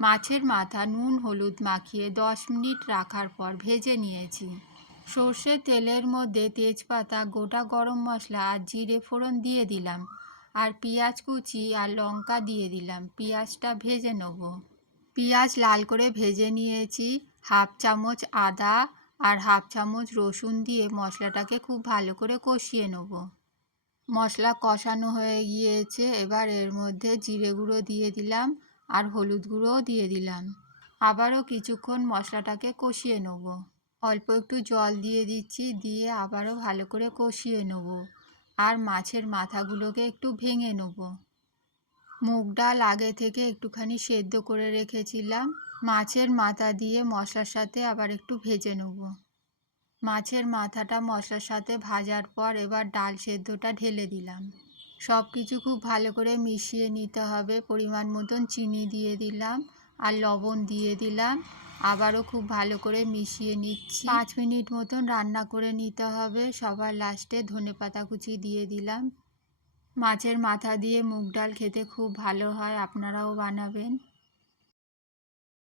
মাছের মাথা নুন হলুদ মাখিয়ে 10 মিনিট রাখার পর ভেজে নিয়েছি। সর্ষের তেলের মধ্যে তেজপাতা, গোটা গরম মশলা আর জিরে ফোড়ন দিয়ে দিলাম, আর পেঁয়াজ কুচি আর লঙ্কা দিয়ে দিলাম। পেঁয়াজটা ভেজে নেব। পেঁয়াজ লাল করে ভেজে নিয়েছি। হাফ চামচ আদা আর হাফ চামচ রসুন দিয়ে মশলাটাকে খুব ভালো করে কষিয়ে নেব। মশলা কষানো হয়ে গিয়েছে, এবার এর মধ্যে জিরে গুঁড়ো দিয়ে দিলাম আর হলুদ গুঁড়োও দিয়ে দিলাম। আবারও কিছুক্ষণ মশলাটাকে কষিয়ে নেব। অল্প একটু জল দিয়ে দিচ্ছি, দিয়ে আবারও ভালো করে কষিয়ে নেব। আর মাছের মাথাগুলোকে একটু ভেঙে নেব। মুগ ডাল আগে থেকে একটুখানি সেদ্ধ করে রেখেছিলাম। মাছের মাথা দিয়ে মশলার সাথে আবার একটু ভেজে নেব। মাছের মাথাটা মশলার সাথে ভাজার পর এবার ডাল সেদ্ধটা ঢেলে দিলাম। সব কিছু খুব ভালো করে মিশিয়ে নিতে হবে। পরিমাণ মতন চিনি দিয়ে দিলাম আর লবণ দিয়ে দিলাম। আবারও খুব ভালো করে মিশিয়ে নিচ্ছি। 5 মিনিট মতন রান্না করে নিতে হবে। সবার লাস্টে ধনেপাতা কুচি দিয়ে দিলাম। মাছের মাথা দিয়ে মুগ ডাল খেতে খুব ভালো হয়, আপনারাও বানাবেন।